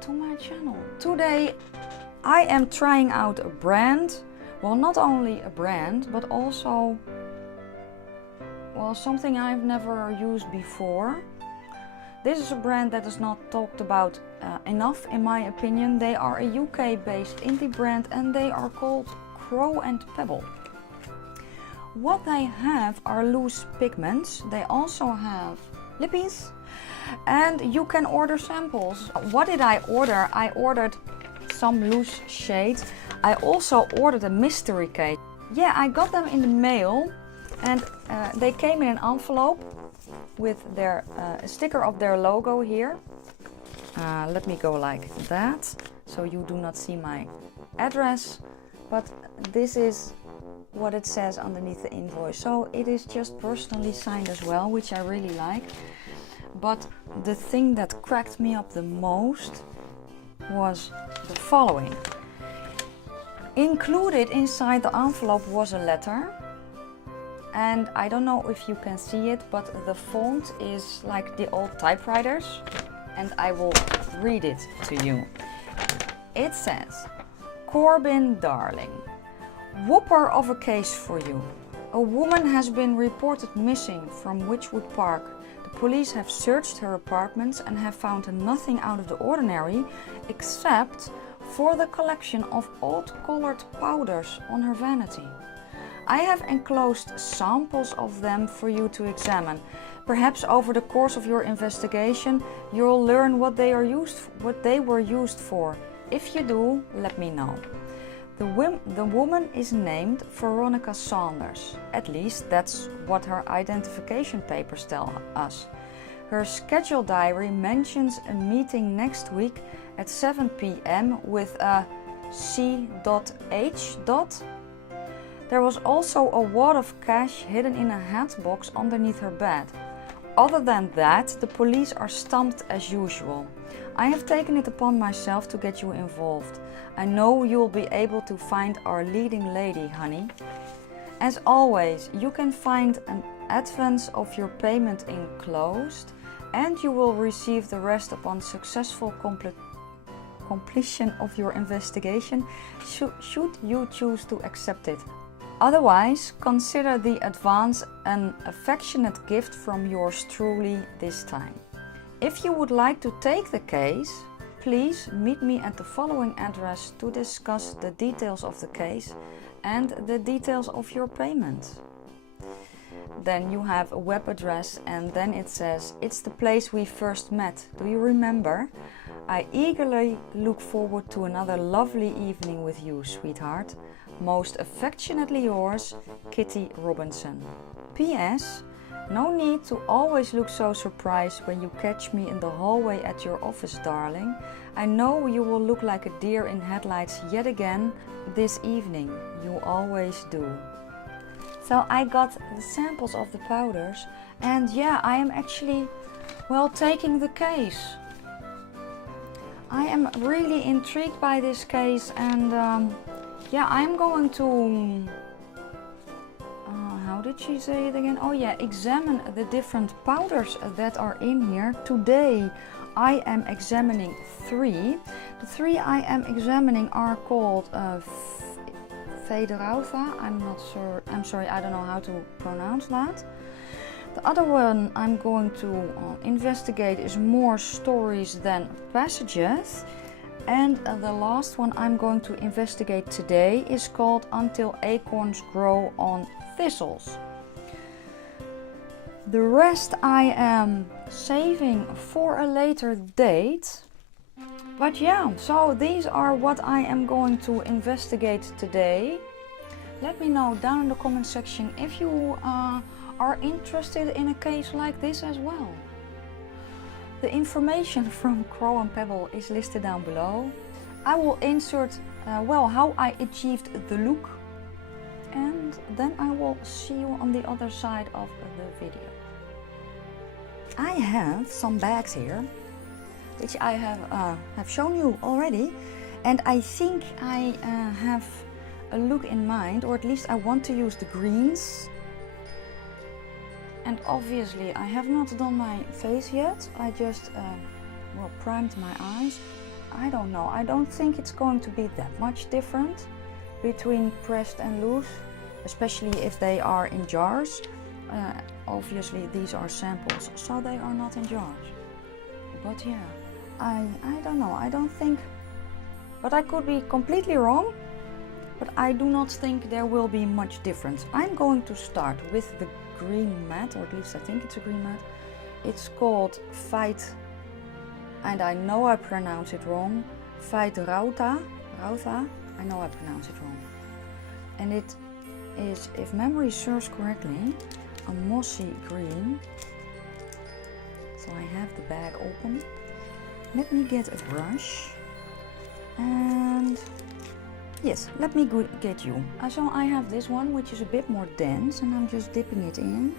to my channel. Today I am trying out a brand, well, not only a brand but also, well, something I've never used before. This is a brand that is not talked about enough in my opinion. They are a UK based indie brand and they are called Crow and Pebble. What they have are loose pigments. They also have lippies and you can order samples. What did I order? I ordered some loose shades. I also ordered a mystery case. Yeah, I got them in the mail and they came in an envelope with their a sticker of their logo here. Let me go like that so you do not see my address, but this is what it says underneath the invoice. So it is just personally signed as well, which I really like. But the thing that cracked me up the most was the following. Included inside the envelope was a letter. And I don't know if you can see it, but the font is like the old typewriters. And I will read it to you. It says, Corbin darling, whopper of a case for you. A woman has been reported missing from Witchwood Park. The police have searched her apartments and have found nothing out of the ordinary except for the collection of odd colored powders on her vanity. I have enclosed samples of them for you to examine. Perhaps over the course of your investigation you'll learn what they were used for. If you do, let me know. The woman is named Veronica Saunders. At least that's what her identification papers tell us. Her schedule diary mentions a meeting next week at 7 p.m. with a C.H. There was also a wad of cash hidden in a hat box underneath her bed. Other than that, the police are stumped as usual. I have taken it upon myself to get you involved. I know you'll be able to find our leading lady, honey. As always, you can find an advance of your payment enclosed and you will receive the rest upon successful completion of your investigation, should you choose to accept it. Otherwise, consider the advance an affectionate gift from yours truly this time. If you would like to take the case, please meet me at the following address to discuss the details of the case and the details of your payment. Then you have a web address and then it says, it's the place we first met. Do you remember? I eagerly look forward to another lovely evening with you, sweetheart. Most affectionately yours, Kitty Robinson. P.S. No need to always look so surprised when you catch me in the hallway at your office, darling. I know you will look like a deer in headlights yet again this evening. You always do. So I got the samples of the powders and yeah, I am actually, well, taking the case. I am really intrigued by this case and yeah, I'm going to, how did she say it again? Oh yeah, examine the different powders that are in here. Today I am examining 3. The 3 I am examining are called Federauta. I'm sorry, I don't know how to pronounce that. The other one I'm going to investigate is More Stories Than Passages. And the last one I'm going to investigate today is called Until Acorns Grow on Thistles. The rest I am saving for a later date. But yeah, so these are what I am going to investigate today. Let me know down in the comment section if you are interested in a case like this as well. The information from Crow and Pebble is listed down below. I will insert well, how I achieved the look, and then I will see you on the other side of the video. I have some bags here, which I have shown you already, and I think I have a look in mind, or at least I want to use the greens. And obviously I have not done my face yet. I just well, primed my eyes. I don't know, I don't think it's going to be that much different between pressed and loose, especially if they are in jars. Obviously these are samples, so they are not in jars. But yeah, I don't know, I don't think, but I could be completely wrong, but I do not think there will be much difference. I'm going to start with the green matte, or at least I think it's a green matte. It's called Fight, and I know I pronounce it wrong, Fight Rauta, I know I pronounce it wrong. And it is, if memory serves correctly, a mossy green. So I have the bag open. Let me get a brush. And yes, let me get you. So I have this one, which is a bit more dense, and I'm just dipping it in.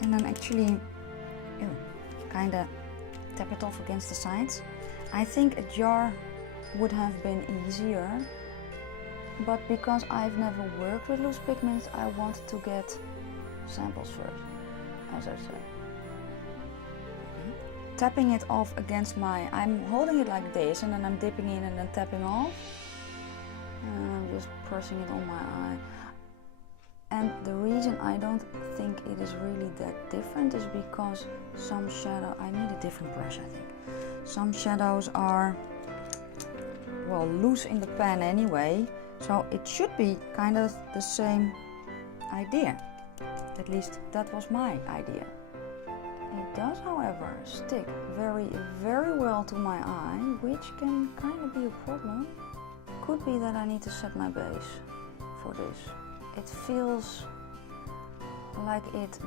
And then actually kind of tap it off against the sides. I think a jar would have been easier, but because I've never worked with loose pigments, I wanted to get samples first, as I said. Tapping it off against I'm holding it like this, and then I'm dipping in and then tapping off. And I'm just pressing it on my eye. And the reason I don't think it is really that different is because some shadow, I need a different brush I think. Some shadows are, well, loose in the pan anyway, so it should be kind of the same idea. At least that was my idea. It does, however, stick very, very well to my eye, which can kind of be a problem. Could be that I need to set my base for this. It feels like it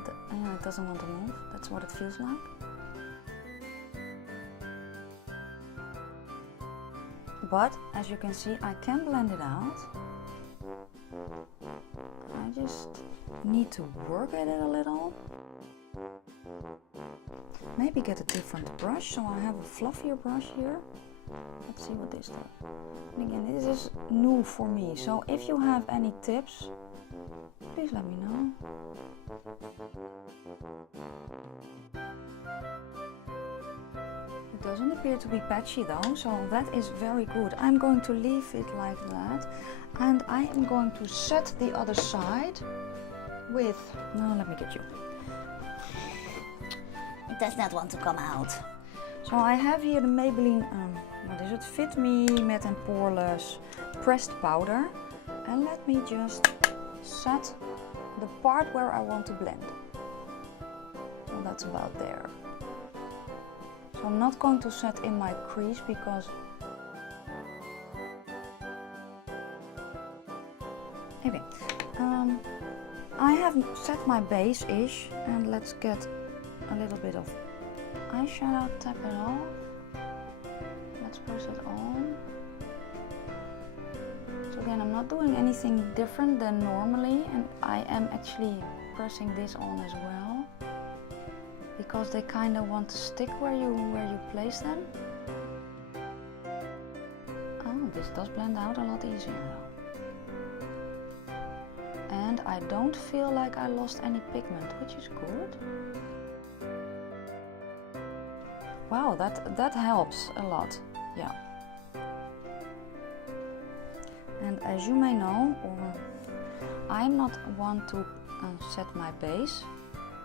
doesn't want to move. That's what it feels like. But as you can see, I can blend it out. I just need to work at it a little. Maybe get a different brush, so I have a fluffier brush here. Let's see what this does. And again, this is new for me, so if you have any tips, please let me know. It doesn't appear to be patchy though, so that is very good. I'm going to leave it like that, and I am going to set the other side with, no, let me get you. It does not want to come out. So I have here the Maybelline, what is it, Fit Me Matte and Poreless Pressed Powder, and let me just set the part where I want to blend. So that's about there. So I'm not going to set in my crease because anyway, I have set my base-ish, and let's get a little bit of eyeshadow, tap it off. Let's press it on. So again, I'm not doing anything different than normally, and I am actually pressing this on as well, because they kind of want to stick where you place them. Oh, this does blend out a lot easier though. And I don't feel like I lost any pigment, which is good. Wow, that helps a lot, yeah. And as you may know, I'm not one to set my base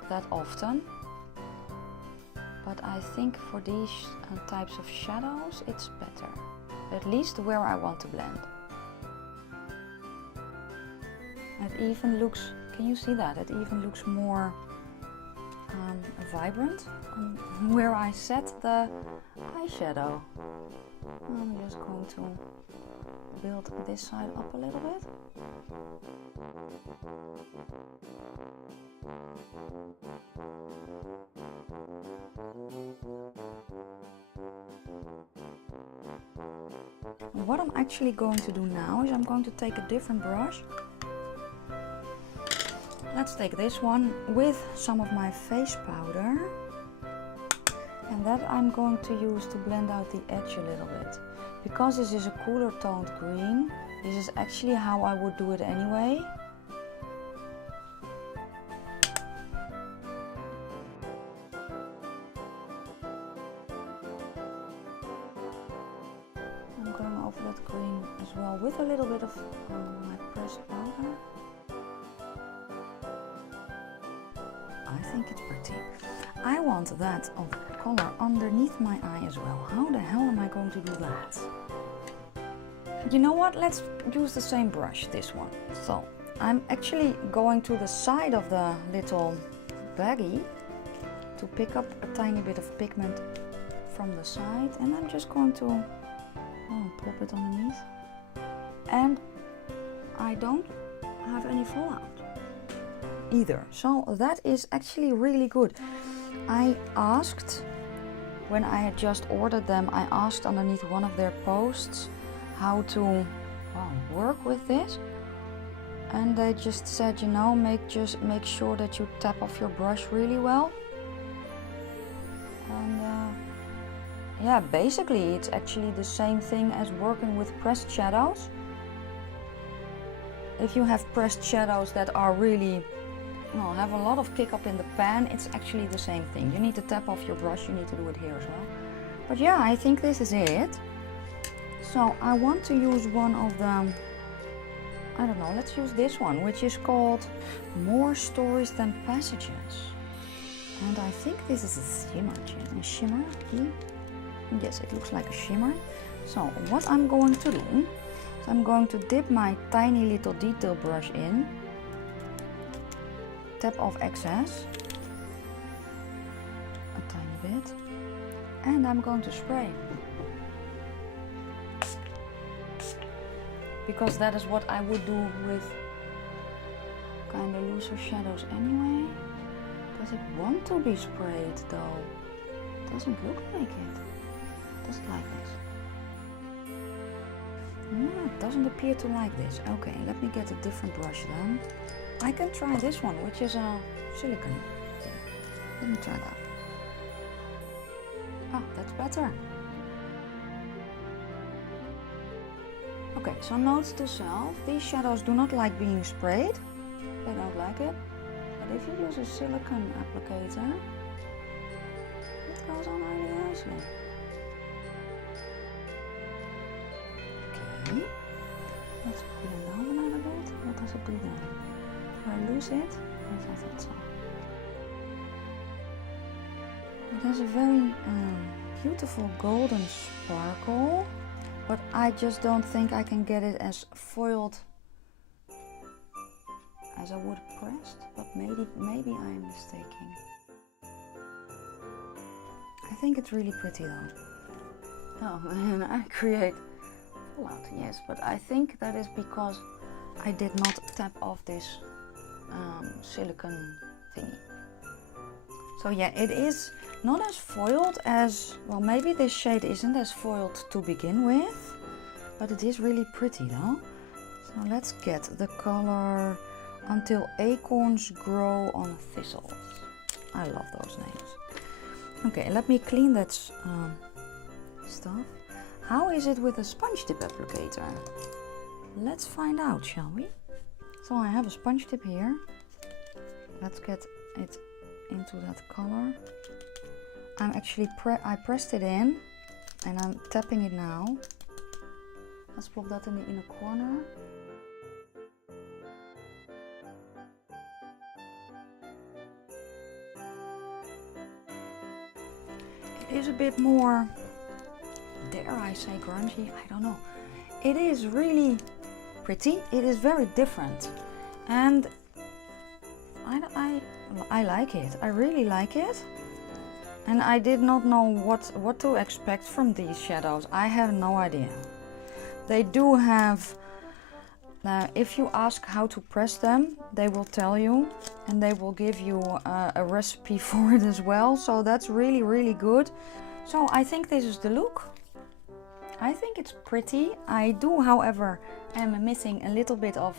that often, but I think for these types of shadows it's better, at least where I want to blend. It even looks, can you see that? It even looks more vibrant where I set the eyeshadow. I'm just going to build this side up a little bit. What I'm actually going to do now is I'm going to take a different brush. Let's take this one with some of my face powder, and that I'm going to use to blend out the edge a little bit. Because this is a cooler toned green, this is actually how I would do it anyway. of that green as well with a little bit of my pressed powder. I think it's pretty. I want that of color underneath my eye as well. How the hell am I going to do that? You know what? Let's use the same brush, this one. So I'm actually going to the side of the little baggie to pick up a tiny bit of pigment from the side, and I'm just going to pop it underneath. And I don't have any fallout either, so that is actually really good. I asked, when I had just ordered them, I asked underneath one of their posts how to work with this, and they just said, you know, make sure that you tap off your brush really well. And yeah, basically it's actually the same thing as working with pressed shadows. If you have pressed shadows that are really have a lot of kick up in the pan, it's actually the same thing. You need to tap off your brush, you need to do it here as well. But yeah, I think this is it. So I want to use one of the, I don't know, let's use this one, which is called More Stories Than Passages. And I think this is a shimmer. Yes, it looks like a shimmer. So what I'm going to do is I'm going to dip my tiny little detail brush in, tap off excess a tiny bit, and I'm going to spray, because that is what I would do with kind of looser shadows anyway. Does it want to be sprayed though? Doesn't look like it. Does it like this? No, it doesn't appear to like this. Okay, let me get a different brush then. I can try this one, which is a silicone. Let me try that. Ah, that's better. Okay, so note to self, these shadows do not like being sprayed. They don't like it. But if you use a silicone applicator, it goes on really nicely. Okay, let's put it down a little bit. What does it do then? Do I lose it? Yes, I thought so. It has a very beautiful golden sparkle, but I just don't think I can get it as foiled as I would have pressed, but maybe I am mistaken. I think it's really pretty though. Oh man, I create fallout, yes, but I think that is because I did not tap off this silicone thingy. So yeah, it is not as foiled as, well, maybe this shade isn't as foiled to begin with, but it is really pretty though. So let's get the color Until Acorns Grow on Thistles. I love those names. Okay, let me clean that stuff. How is it with a sponge tip applicator? Let's find out, shall we? So I have a sponge tip here. Let's get it into that color. I'm actually I pressed it in and I'm tapping it now. Let's plop that in the inner corner. It is a bit more, dare I say, grungy? I don't know. It is really pretty. It is very different, and I like it. I really like it. And I did not know what to expect from these shadows. I have no idea. They do have, if you ask how to press them, they will tell you, and they will give you a recipe for it as well. So that's really, really good. So I think this is the look. I think it's pretty. I do, however, am missing a little bit of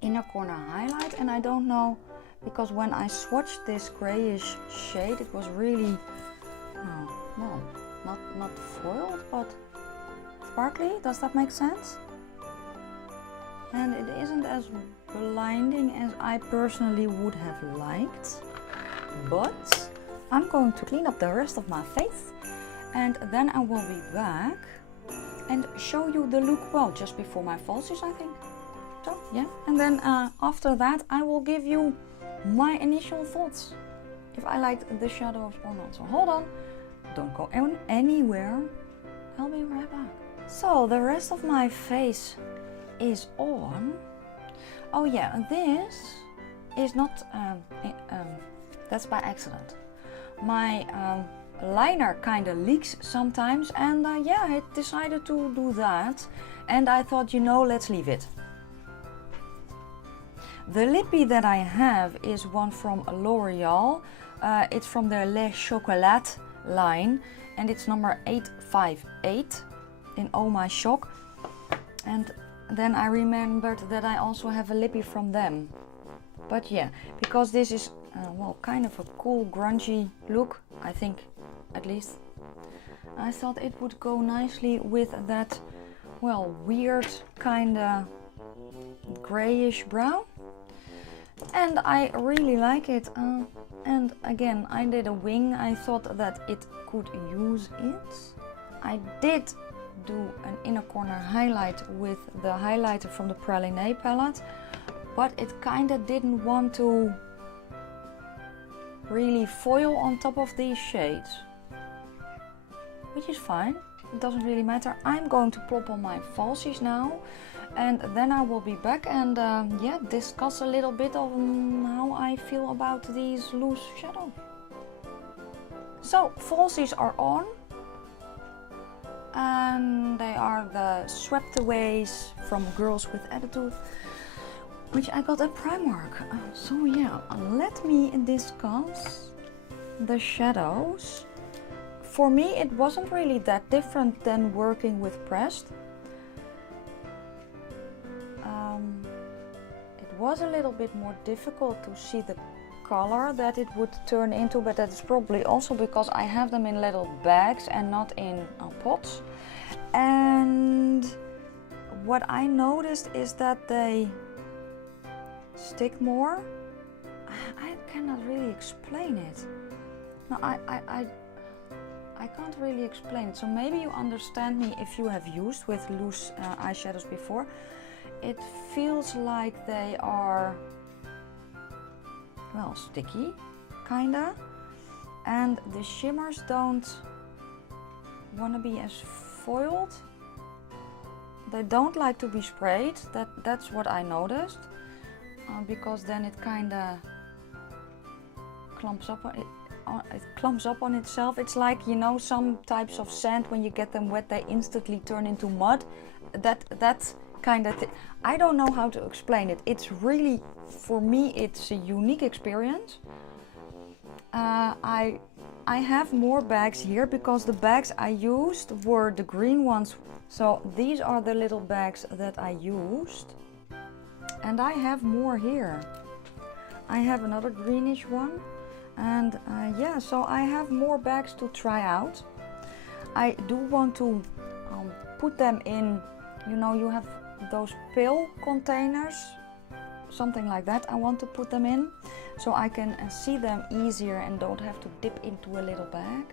inner corner highlight, and I don't know, because when I swatched this grayish shade, it was really, well, not foiled, but sparkly. Does that make sense? And it isn't as blinding as I personally would have liked, but I'm going to clean up the rest of my face, and then I will be back and show you the look, well, just before my falsies, I think. So, yeah. And then after that, I will give you my initial thoughts. If I liked the shadows or not. So hold on. Don't go anywhere. I'll be right back. So the rest of my face is on. Oh yeah, this is not, that's by accident. My liner kind of leaks sometimes, and yeah, I decided to do that. And I thought, you know, let's leave it. The lippy that I have is one from L'Oreal. It's from their Le Chocolat line, and it's number 858 in Oh My Shock. And then I remembered that I also have a lippy from them. But yeah, because this is well, kind of a cool grungy look, I think, at least, I thought it would go nicely with that, well, weird kind of grayish brown. And I really like it. And again, I did a wing. I thought that it could use it. I did do an inner corner highlight with the highlighter from the Praline palette, but it kind of didn't want to really foil on top of these shades, which is fine. It doesn't really matter. I'm going to plop on my falsies now, and then I will be back and yeah, discuss a little bit of how I feel about these loose shadows. So falsies are on, and they are the Swept Aways from Girls with Attitude, which I got at Primark. So yeah, let me discuss the shadows. For me, it wasn't really that different than working with pressed. It was a little bit more difficult to see the color that it would turn into, but that is probably also because I have them in little bags and not in pots. And what I noticed is that they stick more. I cannot really explain it. No, I can't really explain it. So maybe you understand me if you have used with loose eyeshadows before. It feels like they are, well, sticky, kinda. And the shimmers don't want to be as foiled. They don't like to be sprayed. That's what I noticed. Because then it kinda clumps up on it. It clumps up on itself. It's like, you know, some types of sand, when you get them wet, they instantly turn into mud. That kind of thing. I don't know how to explain it. It's really, for me, it's a unique experience. I have more bags here because the bags I used were the green ones. So these are the little bags that I used. And I have more here. I have another greenish one. And yeah, so I have more bags to try out. I do want to put them in, you know, you have those pill containers, something like that. I want to put them in so I can see them easier and don't have to dip into a little bag.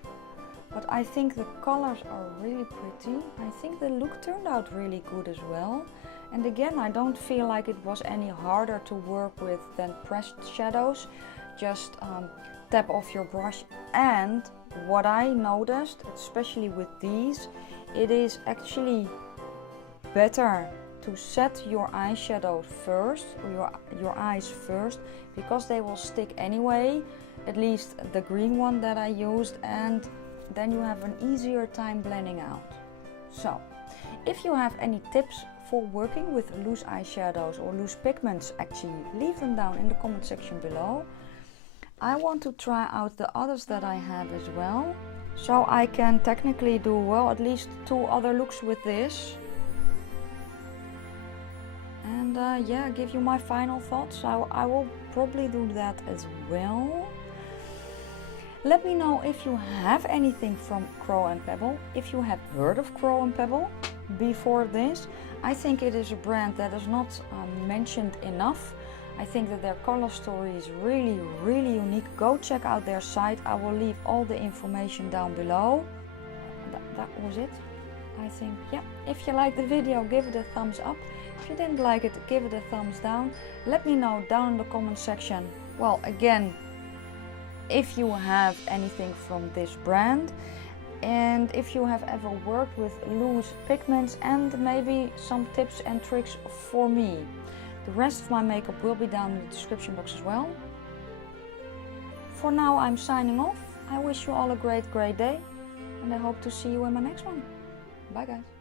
But I think the colors are really pretty. I think the look turned out really good as well. And again, I don't feel like it was any harder to work with than pressed shadows. Just tap off your brush. And what I noticed, especially with these, it is actually better to set your eyeshadow first, or your eyes first, because they will stick anyway, at least the green one that I used, and then you have an easier time blending out. So, if you have any tips for working with loose eyeshadows or loose pigments, actually leave them down in the comment section below. I want to try out the others that I have as well, so I can technically do, well, at least 2 other looks with this. And yeah, give you my final thoughts. So I will probably do that as well. Let me know if you have anything from Crow and Pebble, if you have heard of Crow and Pebble before this. I think it is a brand that is not mentioned enough. I think that their color story is really, really unique. Go check out their site. I will leave all the information down below. That was it. I think, yeah, if you liked the video, give it a thumbs up. If you didn't like it, give it a thumbs down. Let me know down in the comment section, well, again, if you have anything from this brand, and if you have ever worked with loose pigments, and maybe some tips and tricks for me. The rest of my makeup will be down in the description box as well. For now, I'm signing off. I wish you all a great day, and I hope to see you in my next one. Bye guys.